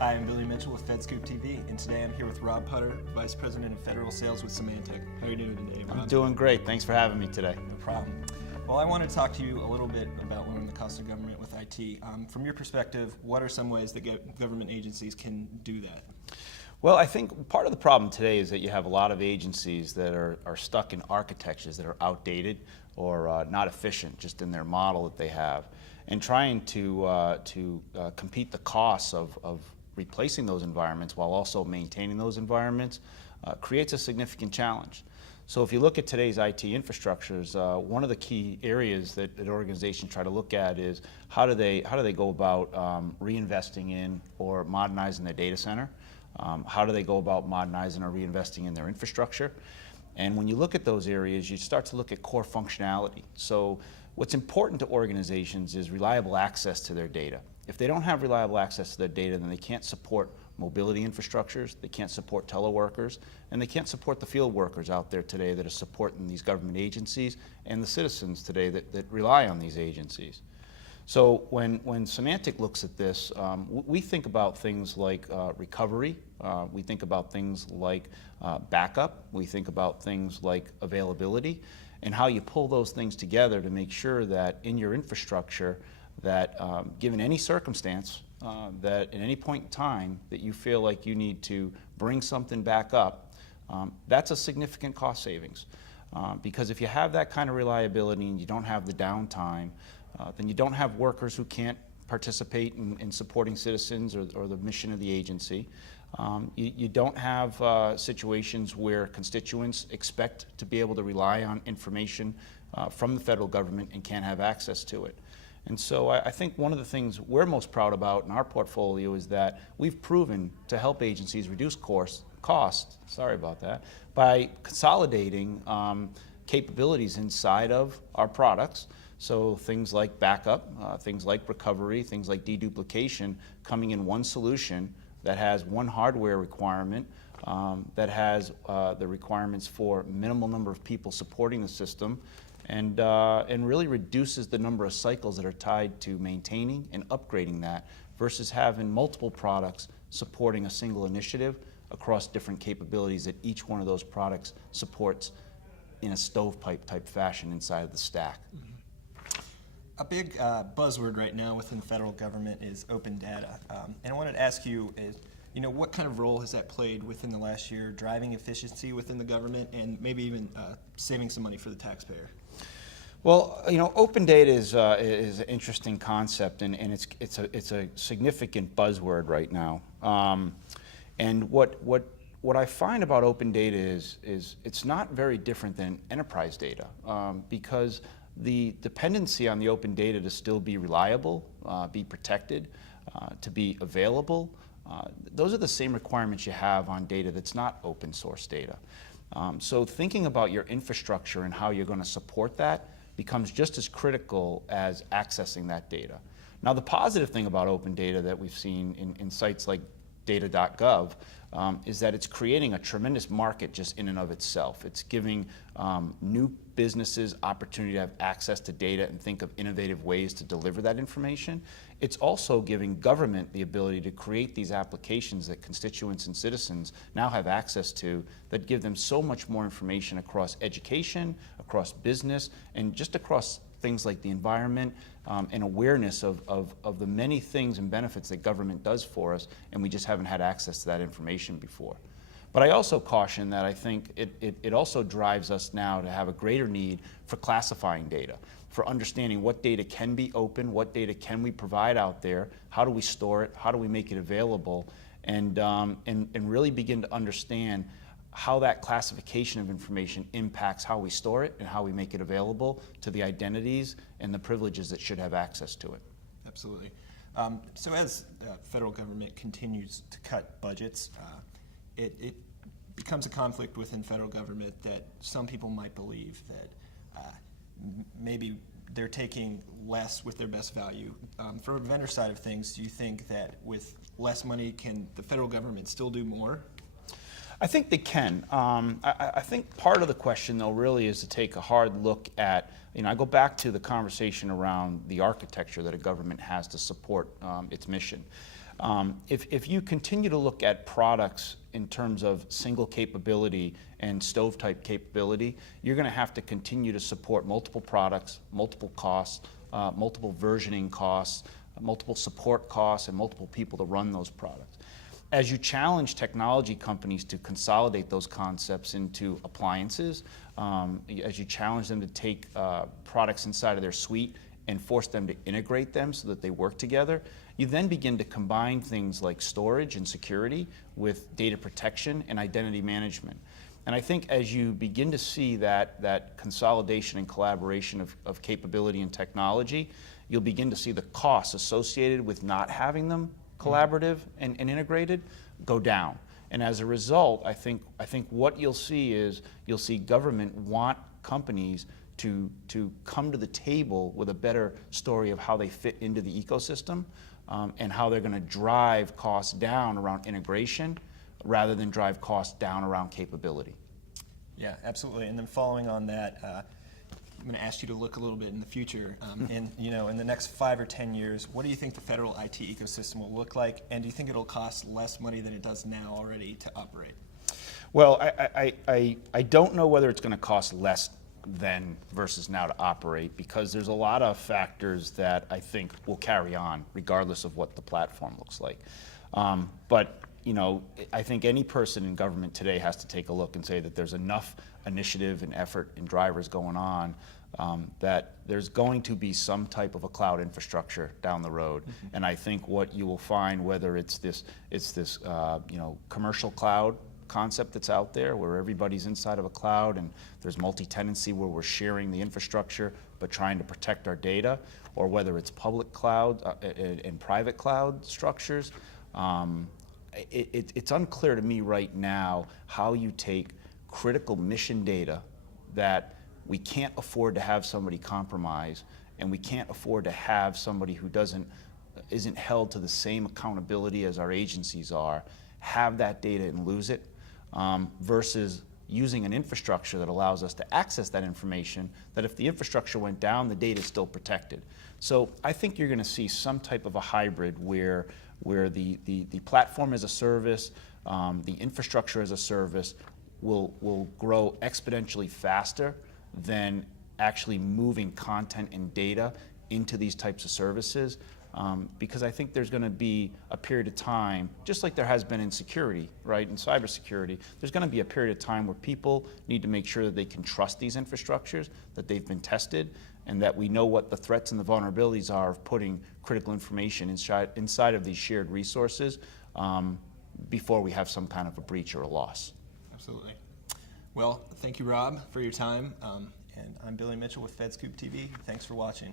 Hi, I'm Billy Mitchell with FedScoop TV, and today I'm here with Rob Putter, Vice President of Federal Sales with Symantec. How are you doing today, Rob? I'm doing great. Thanks for having me today. No problem. Well, I want to talk to you a little bit about lowering the cost of government with IT. From your perspective, what are some ways that government agencies can do that? Well, I think part of the problem today is that you have a lot of agencies that are stuck in architectures that are outdated or not efficient just in their model that they have. And trying to compete the costs of replacing those environments while also maintaining those environments creates a significant challenge. So if you look at today's IT infrastructures, one of the key areas that organizations try to look at is how do they go about reinvesting in or modernizing their data center? How do they go about modernizing or reinvesting in their infrastructure? And when you look at those areas, you start to look at core functionality. So what's important to organizations is reliable access to their data. If they don't have reliable access to their data, then they can't support mobility infrastructures, they can't support teleworkers, and they can't support the field workers out there today that are supporting these government agencies and the citizens today that rely on these agencies. So when Symantec looks at this, we think about things like recovery, we think about things like backup, we think about things like availability, and how you pull those things together to make sure that in your infrastructure that given any circumstance, that at any point in time that you feel like you need to bring something back up, that's a significant cost savings. Because if you have that kind of reliability and you don't have the downtime, then you don't have workers who can't participate in supporting citizens or the mission of the agency. You don't have situations where constituents expect to be able to rely on information from the federal government and can't have access to it. And so I think one of the things we're most proud about in our portfolio is that we've proven to help agencies reduce costs, sorry about that, by consolidating capabilities inside of our products. So things like backup, things like recovery, things like deduplication coming in one solution that has one hardware requirement, that has the requirements for minimal number of people supporting the system, and really reduces the number of cycles that are tied to maintaining and upgrading that versus having multiple products supporting a single initiative across different capabilities that each one of those products supports in a stovepipe type fashion inside of the stack. Mm-hmm. A big buzzword right now within the federal government is open data. And I wanted to ask you, what kind of role has that played within the last year, driving efficiency within the government and maybe even saving some money for the taxpayer? Well, open data is an interesting concept, and it's a significant buzzword right now. And what I find about open data is it's not very different than enterprise data, because the dependency on the open data to still be reliable, be protected, to be available, those are the same requirements you have on data that's not open source data. So thinking about your infrastructure and how you're going to support that becomes just as critical as accessing that data. Now, the positive thing about open data that we've seen in sites like data.gov is that it's creating a tremendous market just in and of itself. It's giving new businesses opportunity to have access to data and think of innovative ways to deliver that information. It's also giving government the ability to create these applications that constituents and citizens now have access to that give them so much more information across education, across business, and just across things like the environment and awareness of the many things and benefits that government does for us, and we just haven't had access to that information before. But I also caution that I think it also drives us now to have a greater need for classifying data, for understanding what data can be open, what data can we provide out there, how do we store it, how do we make it available, and really begin to understand how that classification of information impacts how we store it and how we make it available to the identities and the privileges that should have access to it. Absolutely. So as federal government continues to cut budgets, it becomes a conflict within federal government that some people might believe that maybe they're taking less with their best value. From a vendor side of things, do you think that with less money, can the federal government still do more? I think they can. I think part of the question, though, really is to take a hard look at, I go back to the conversation around the architecture that a government has to support its mission. If you continue to look at products in terms of single capability and stove type capability, you're going to have to continue to support multiple products, multiple costs, multiple versioning costs, multiple support costs, and multiple people to run those products. As you challenge technology companies to consolidate those concepts into appliances, as you challenge them to take products inside of their suite and force them to integrate them so that they work together, you then begin to combine things like storage and security with data protection and identity management. And I think as you begin to see that consolidation and collaboration of capability and technology, you'll begin to see the costs associated with not having them collaborative and integrated go down. And as a result, I think what you'll see is you'll see government want companies to come to the table with a better story of how they fit into the ecosystem and how they're going to drive costs down around integration rather than drive costs down around capability. Yeah, absolutely. And then following on that, I'm going to ask you to look a little bit in the future. In the next 5 or 10 years, what do you think the federal IT ecosystem will look like? And do you think it'll cost less money than it does now already to operate? Well, I don't know whether it's going to cost less then versus now to operate, because there's a lot of factors that I think will carry on regardless of what the platform looks like. But I think any person in government today has to take a look and say that there's enough initiative and effort and drivers going on that there's going to be some type of a cloud infrastructure down the road. Mm-hmm. And I think what you will find, whether it's this commercial cloud concept that's out there where everybody's inside of a cloud and there's multi-tenancy where we're sharing the infrastructure but trying to protect our data, or whether it's public cloud and private cloud structures, it's unclear to me right now how you take critical mission data that we can't afford to have somebody compromise, and we can't afford to have somebody who isn't held to the same accountability as our agencies are, have that data and lose it, versus using an infrastructure that allows us to access that information, that if the infrastructure went down, the data is still protected. So I think you're going to see some type of a hybrid where the platform as a service, the infrastructure as a service will grow exponentially faster than actually moving content and data into these types of services. Because I think there's going to be a period of time, just like there has been in security, right, in cybersecurity, there's going to be a period of time where people need to make sure that they can trust these infrastructures, that they've been tested, and that we know what the threats and the vulnerabilities are of putting critical information inside of these shared resources before we have some kind of a breach or a loss. Absolutely. Well, thank you, Rob, for your time. And I'm Billy Mitchell with FedScoop TV. Thanks for watching.